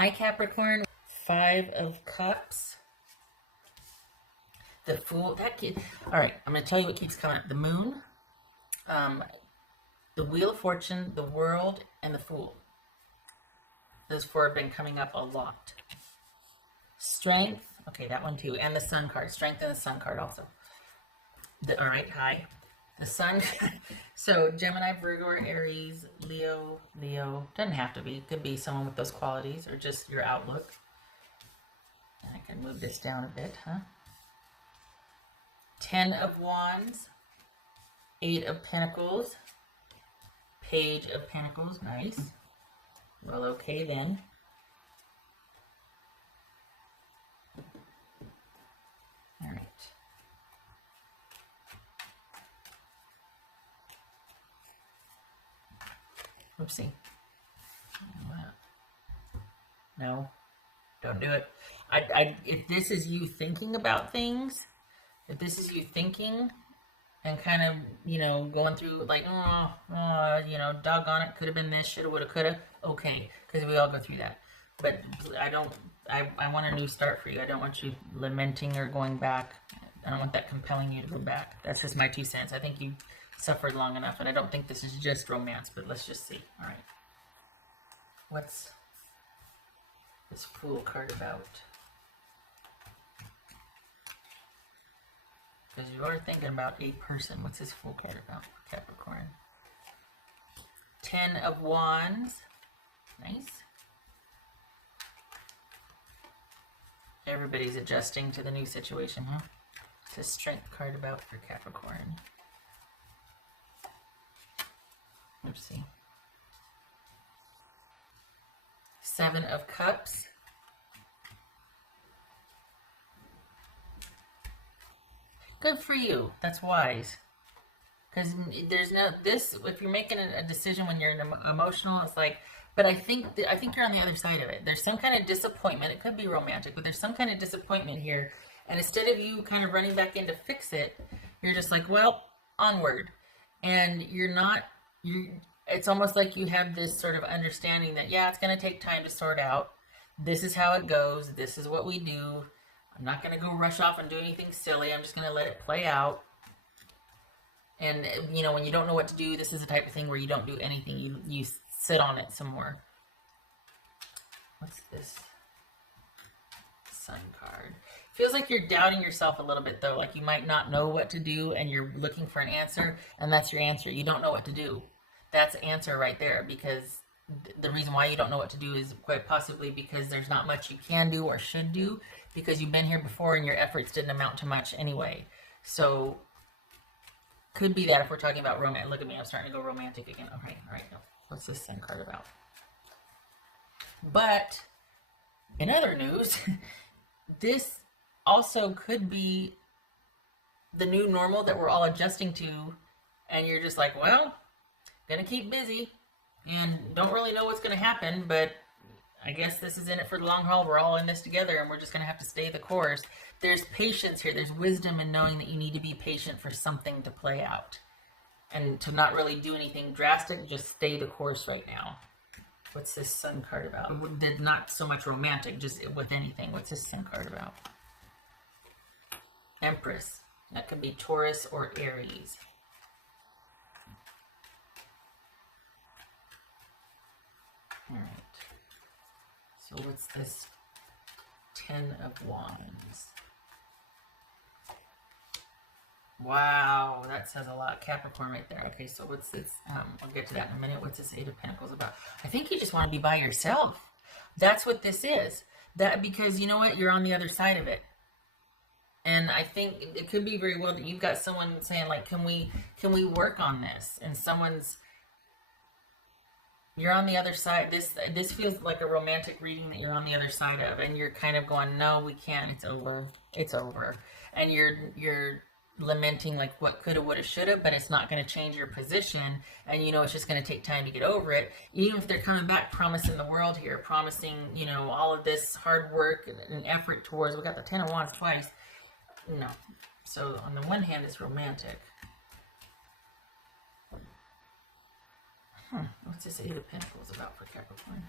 Hi, Capricorn. 5 of Cups. The Fool. That kid. All right, I'm going to tell you what keeps coming up. The Moon, the Wheel of Fortune, the World, and the Fool. Those 4 have been coming up a lot. Strength. Okay, that one too. And the Sun card. Strength and the Sun card also. All right, hi. The Sun. So Gemini, Virgo, or Aries, Leo. Doesn't have to be. It could be someone with those qualities or just your outlook. And I can move this down a bit, huh? 10 of Wands, 8 of Pentacles, Page of Pentacles. Nice. Well, okay then. All right. Oopsie. No, don't do it. If this is you thinking about things, if this is you thinking and kind of, going through like, doggone it, could have been this, shoulda, woulda, coulda, okay, because we all go through that. But I want a new start for you. I don't want you lamenting or going back. I don't want that compelling you to go back. That's just my 2 cents. I think you suffered long enough, and I don't think this is just romance, but let's just see. All right. What's this Fool card about? Because you are thinking about a person. What's this Fool card about for Capricorn? 10 of Wands. Nice. Everybody's adjusting to the new situation, huh? What's this Strength card about for Capricorn? Let's see. 7 of Cups. Good for you. That's wise. Because there's no this. If you're making a decision when you're emotional, it's like. But I think you're on the other side of it. There's some kind of disappointment. It could be romantic, but there's some kind of disappointment here. And instead of you kind of running back in to fix it, you're just like, well, onward. And you're not. It's almost like you have this sort of understanding that, yeah, it's going to take time to sort out. This is how it goes. This is what we do. I'm not going to go rush off and do anything silly. I'm just going to let it play out. And, when you don't know what to do, this is the type of thing where you don't do anything. You sit on it some more. What's this Sun card? Feels like you're doubting yourself a little bit, though. Like you might not know what to do, and you're looking for an answer, and that's your answer. You don't know what to do. That's the answer right there, because the reason why you don't know what to do is quite possibly because there's not much you can do or should do, because you've been here before and your efforts didn't amount to much anyway. So, could be that if we're talking about romance. Look at me, I'm starting to go romantic again. All right. No. What's this Sun card about? But, in other news, this also could be the new normal that we're all adjusting to, and you're just like, well, gonna keep busy and don't really know what's gonna happen, but I guess this is in it for the long haul. We're all in this together, and we're just gonna have to stay the course. There's patience here. There's wisdom in knowing that you need to be patient for something to play out and to not really do anything drastic. Just stay the course right now. What's this Sun card about? Not so much romantic, just with anything. What's this Sun card about? Empress. That could be Taurus or Aries. All right. So what's this 10 of Wands? Wow, that says a lot. Capricorn right there. Okay, so what's this? I'll get to that in a minute. What's this 8 of Pentacles about? I think you just want to be by yourself. That's what this is. Because you know what? You're on the other side of it. And I think it could be very well that you've got someone saying, like, can we work on this? And you're on the other side. This feels like a romantic reading that you're on the other side of, and you're kind of going, no, we can't. It's over. It's over. And you're lamenting like what coulda, woulda, shoulda, but it's not going to change your position, and it's just going to take time to get over it. Even if they're coming back promising the world here, promising all of this hard work and effort towards. We got the 10 of Wands twice. No. So on the one hand, it's romantic. What's this 8 of Pentacles about for Capricorn?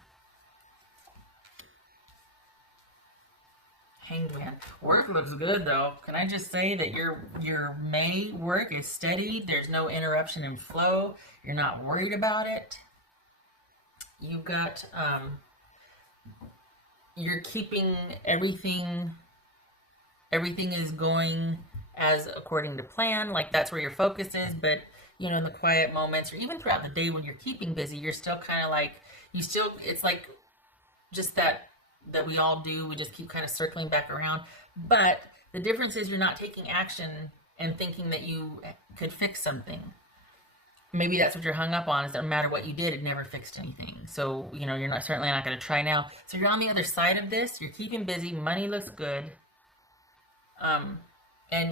Hanged Man. Work looks good though. Can I just say that your May work is steady. There's no interruption in flow. You're not worried about it. You've got you're keeping everything is going as according to plan. Like that's where your focus is, but you know, in the quiet moments or even throughout the day when you're keeping busy, you're still kind of like it's like just that we all do. We just keep kind of circling back around. But the difference is you're not taking action and thinking that you could fix something. Maybe that's what you're hung up on, is that no matter what you did, it never fixed anything. So, you know, you're certainly not going to try now. So you're on the other side of this. You're keeping busy. Money looks good. And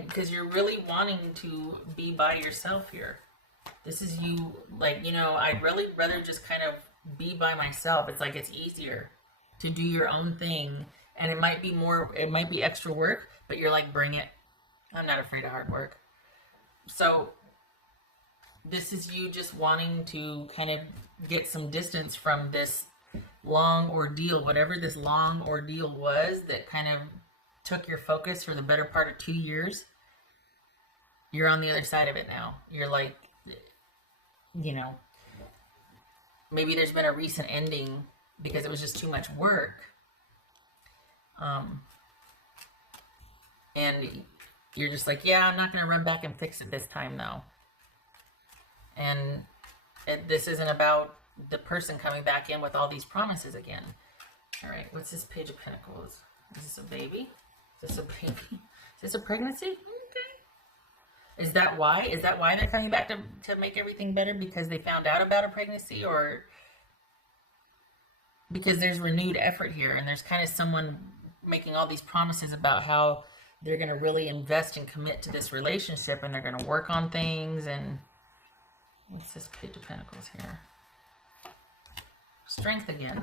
because you're really wanting to be by yourself here. This is you, like, you know, I'd really rather just kind of be by myself. It's like it's easier to do your own thing. And it might be extra work, but you're like, bring it. I'm not afraid of hard work. So this is you just wanting to kind of get some distance from this long ordeal, whatever this long ordeal was that kind of took your focus for the better part of 2 years. You're on the other side of it now. You're like, you know, maybe there's been a recent ending because it was just too much work. And you're just like, yeah, I'm not going to run back and fix it this time though. And this isn't about the person coming back in with all these promises again. All right, what's this Page of Pentacles? Is this a baby? Is this a baby? Is this a pregnancy? Okay. Is that why? Is that why they're coming back to make everything better? Because they found out about a pregnancy, or because there's renewed effort here and there's kind of someone making all these promises about how they're going to really invest and commit to this relationship and they're going to work on things. And what's this Page of Pentacles here? Strength again.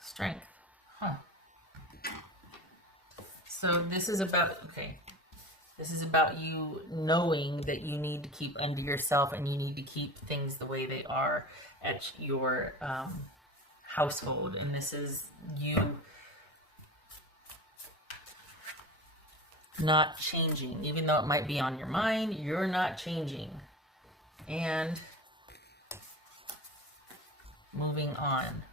Strength. Huh. So this is about, okay, this is about you knowing that you need to keep under yourself and you need to keep things the way they are at your household. And this is you not changing. Even though it might be on your mind, you're not changing. And moving on.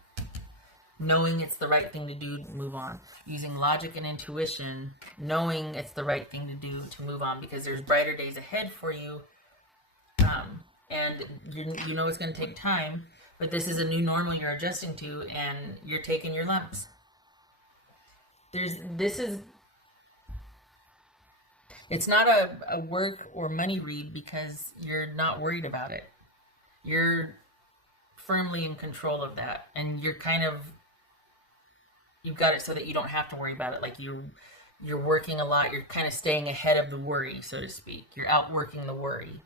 Knowing it's the right thing to do to move on. Using logic and intuition, knowing it's the right thing to do to move on, because there's brighter days ahead for you. And you know it's going to take time, but this is a new normal you're adjusting to, and you're taking your lumps. It's not a work or money read because you're not worried about it. You're firmly in control of that, and you've got it so that you don't have to worry about it. Like you're working a lot. You're kind of staying ahead of the worry, so to speak. You're outworking the worry,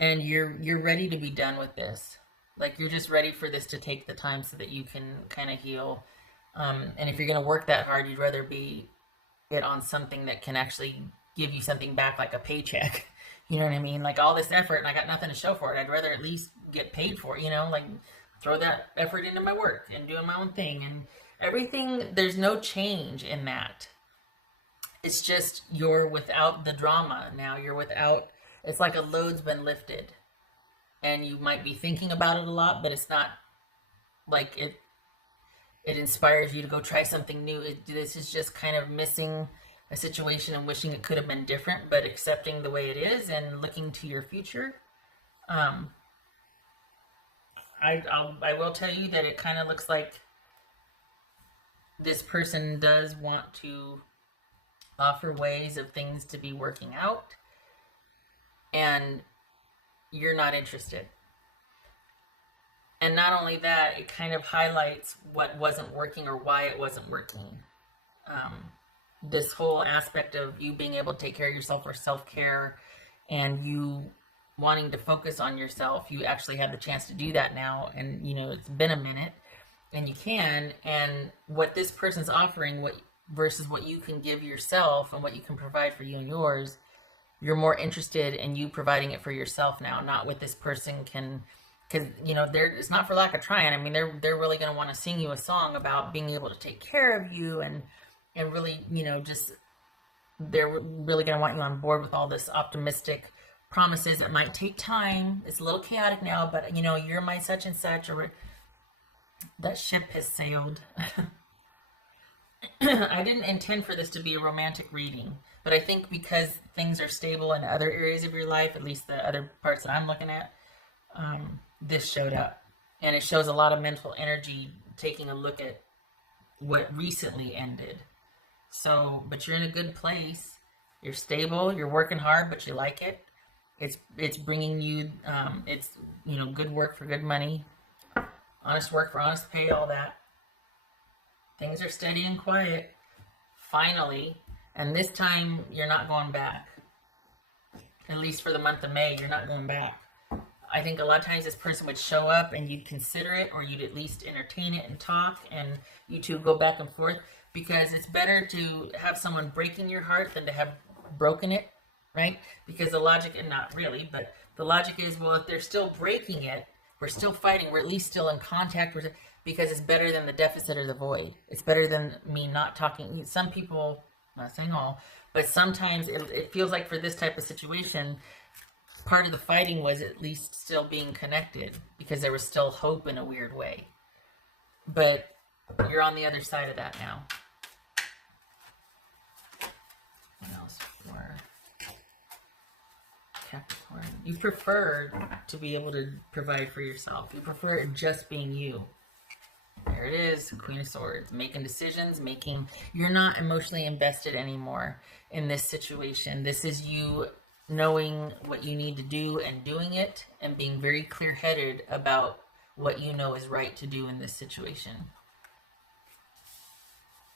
and you're ready to be done with this. Like you're just ready for this to take the time so that you can kind of heal. And if you're going to work that hard, you'd rather be it on something that can actually give you something back, like a paycheck. You know what I mean? Like all this effort and I got nothing to show for it. I'd rather at least get paid for it, you know, like throw that effort into my work and doing my own thing and everything. There's no change in that. It's just you're without the drama now. You're without, it's like a load's been lifted and you might be thinking about it a lot, but it's not like it inspires you to go try something new. This is just kind of missing a situation and wishing it could have been different, but accepting the way it is and looking to your future. I will tell you that it kind of looks like this person does want to offer ways of things to be working out, and you're not interested. And not only that, it kind of highlights what wasn't working or why it wasn't working. This whole aspect of you being able to take care of yourself, or self-care, and you wanting to focus on yourself. You actually have the chance to do that now, and you know it's been a minute, and you can. And what this person's offering, versus what you can give yourself and what you can provide for you and yours, you're more interested in you providing it for yourself now, not what this person can because it's not for lack of trying. I mean, they're really going to want to sing you a song about being able to take care of you and really, just they're really going to want you on board with all this optimistic promises. It might take time. It's a little chaotic now, but you're my such and such, or that ship has sailed. I didn't intend for this to be a romantic reading, but I think because things are stable in other areas of your life, at least the other parts that I'm looking at, this showed up. And it shows a lot of mental energy taking a look at what recently ended. So, but you're in a good place. You're stable. You're working hard, but you like it. It's bringing you, good work for good money. Honest work for honest pay, all that. Things are steady and quiet. Finally. And this time, you're not going back. At least for the month of May, you're not going back. I think a lot of times this person would show up and you'd consider it, or you'd at least entertain it and talk, and you two go back and forth, because it's better to have someone breaking your heart than to have broken it, right? Because the logic, and not really, but the logic is, well, if they're still breaking it, we're still fighting, we're at least still in contact, because it's better than the deficit or the void. It's better than me not talking. Some people, not saying all, but sometimes it feels like for this type of situation, part of the fighting was at least still being connected, because there was still hope in a weird way. But you're on the other side of that now. What else for Capricorn? You prefer to be able to provide for yourself. You prefer it just being you. There it is, Queen of Swords. Making decisions, you're not emotionally invested anymore in this situation. This is you knowing what you need to do and doing it, and being very clear-headed about what you know is right to do in this situation.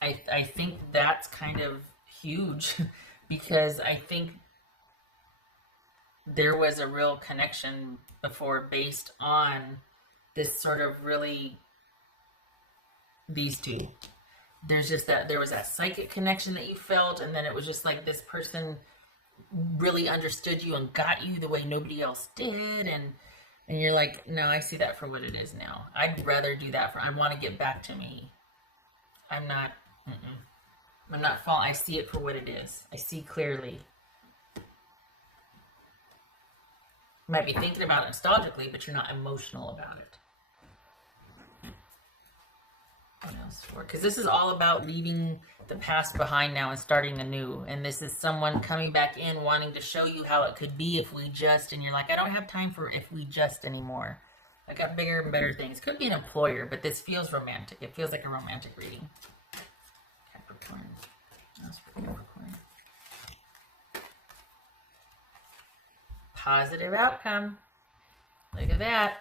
I think that's kind of huge, because I think there was a real connection before based on this sort of really, these two. There was that psychic connection that you felt, and then it was just like this person really understood you and got you the way nobody else did, and you're like, no, I see that for what it is now. I'd rather do that I want to get back to me. I'm not falling. I see it for what it is. I see clearly. You might be thinking about it nostalgically, but you're not emotional about it. What else for? Because this is all about leaving the past behind now and starting anew. And this is someone coming back in wanting to show you how it could be if we just, and you're like, I don't have time for if we just anymore. I got bigger and better things. Could be an employer, but this feels romantic. It feels like a romantic reading. Capricorn. That's for Capricorn. Positive outcome. Look at that.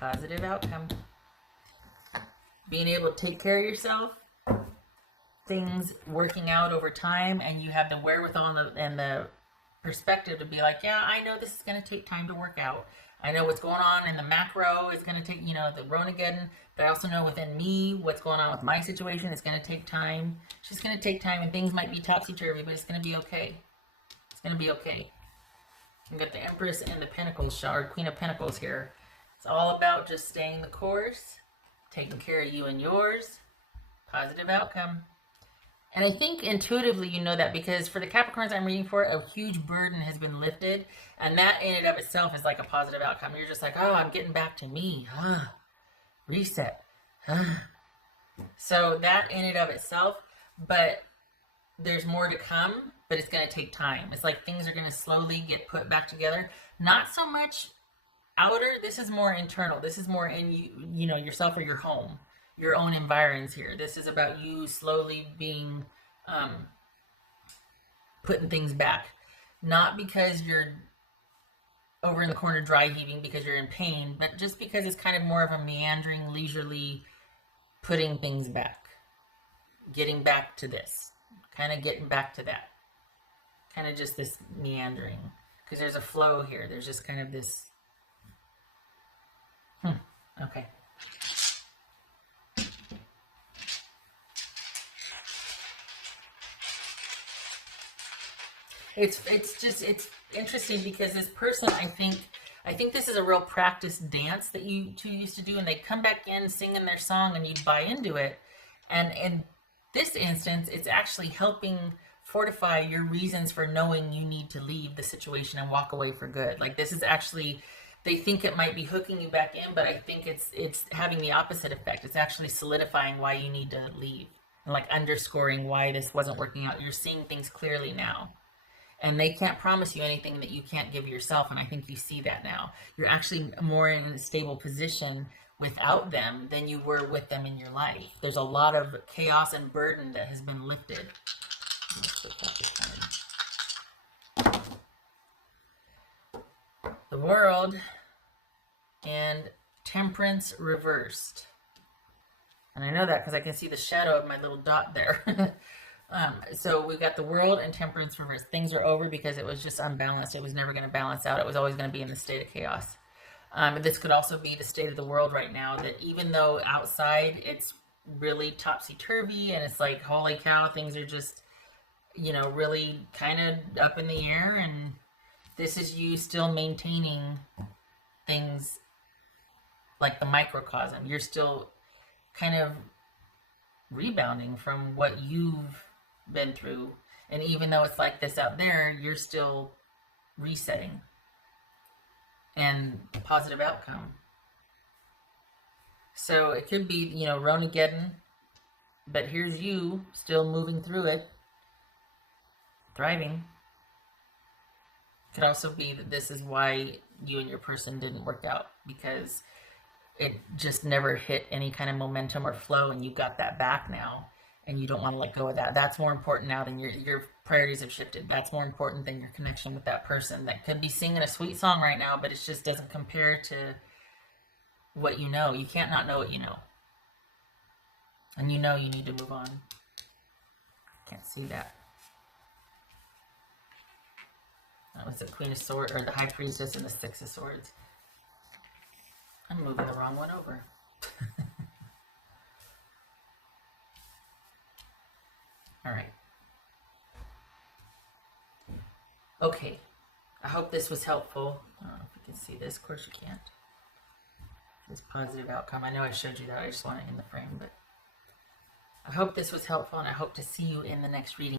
Positive outcome. Being able to take care of yourself, things working out over time, and you have the wherewithal and the perspective to be like, yeah, I know this is going to take time to work out. I know what's going on in the macro is going to take, the Ronageddon, but I also know within me what's going on with my situation. It's going to take time. It's just going to take time, and things might be topsy-turvy, but it's going to be okay. It's going to be okay. We've got the Empress and the Pentacles, or Queen of Pentacles here. It's all about just staying the course, taking care of you and yours, positive outcome. And I think intuitively you know that, because for the Capricorns I'm reading for, a huge burden has been lifted, and that in and of itself is like a positive outcome. You're just like, oh, I'm getting back to me. Reset. So that in and of itself, but there's more to come, but it's going to take time. It's like things are going to slowly get put back together. Not so much outer, this is more internal. This is more in you, yourself or your home, your own environs here. This is about you slowly being, putting things back. Not because you're over in the corner dry heaving because you're in pain, but just because it's kind of more of a meandering, leisurely putting things back. Getting back to this. Kind of getting back to that. Kind of just this meandering. Because there's a flow here. There's just kind of this... Okay. It's interesting because this person, I think, I think this is a real practice dance that you two used to do, and they'd come back in singing their song and you'd buy into it. And in this instance, it's actually helping fortify your reasons for knowing you need to leave the situation and walk away for good. Like, this is actually, they think it might be hooking you back in, but I think it's having the opposite effect. It's actually solidifying why you need to leave, and like underscoring why this wasn't working out. You're seeing things clearly now. And they can't promise you anything that you can't give yourself. And I think you see that now. You're actually more in a stable position without them than you were with them in your life. There's a lot of chaos and burden that has been lifted. The World and Temperance reversed. And I know that because I can see the shadow of my little dot there. So we got the World and Temperance reversed. Things are over because it was just unbalanced. It was never going to balance out. It was always going to be in the state of chaos. This could also be the state of the world right now, that even though outside it's really topsy-turvy and it's like, holy cow, things are just, you know, really kind of up in the air, and this is you still maintaining things like the microcosm. You're still kind of rebounding from what you've been through, and even though it's like this out there, you're still resetting and positive outcome. So it could be, you know, Ronageddon, but here's you still moving through it, thriving. Could also be that this is why you and your person didn't work out, because it just never hit any kind of momentum or flow, and you got that back now, and you don't want to let go of that. That's more important now than your priorities have shifted. That's more important than your connection with that person that could be singing a sweet song right now, but it just doesn't compare to what you know. You can't not know what you know. And you know you need to move on. Can't see that. That was the Queen of Swords, or the High Priestess, and the Six of Swords. I'm moving the wrong one over. All right. Okay. I hope this was helpful. I don't know if you can see this. Of course you can't. This positive outcome. I know I showed you that. I just want it in the frame, but I hope this was helpful, and I hope to see you in the next reading.